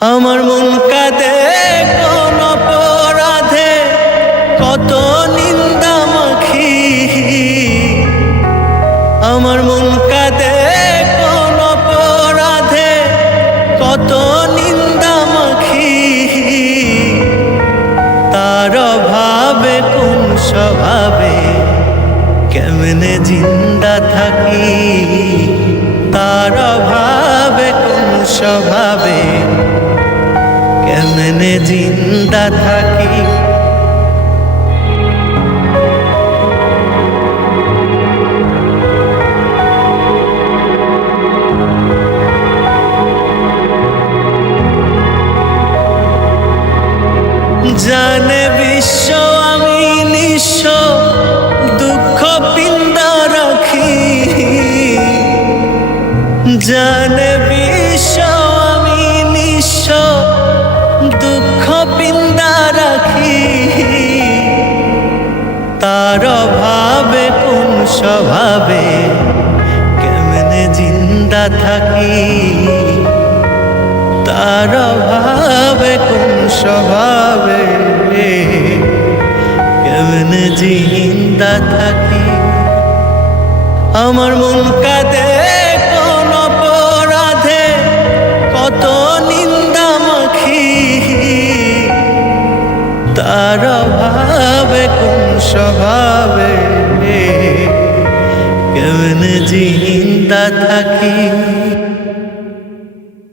আমার মন কাঁদে কোন অপরাধে, কত নিন্দা মাখি। আমার মন কাঁদে কোন অপরাধে, কত নিন্দা মাখি। তার অভাবে কোন স্বভাবে কেমনে জিন্দা থাকি। তার অভাবে কোন স্বভাবে কেমনে জিন্দা থাকি। জানে বিশ্ব আমি নিঃস্ব, দুঃখ পিন্দা রাখি। জানে বিশ্ব আমি নিঃস্ব, দুঃখ পিন্দা রাখি। তার অভাবে কোন স্বভাবে কেমনে জিন্দা থাকি। তার অভাবে কোন স্বভাবে কেমনে জিন্দা থাকি। আমার মন কাঁদে কোন অপরাধে, কত নিন্দা মাখি। তার অভাবে কোন স্বভাবে কেমনে জিন্দা থাকি।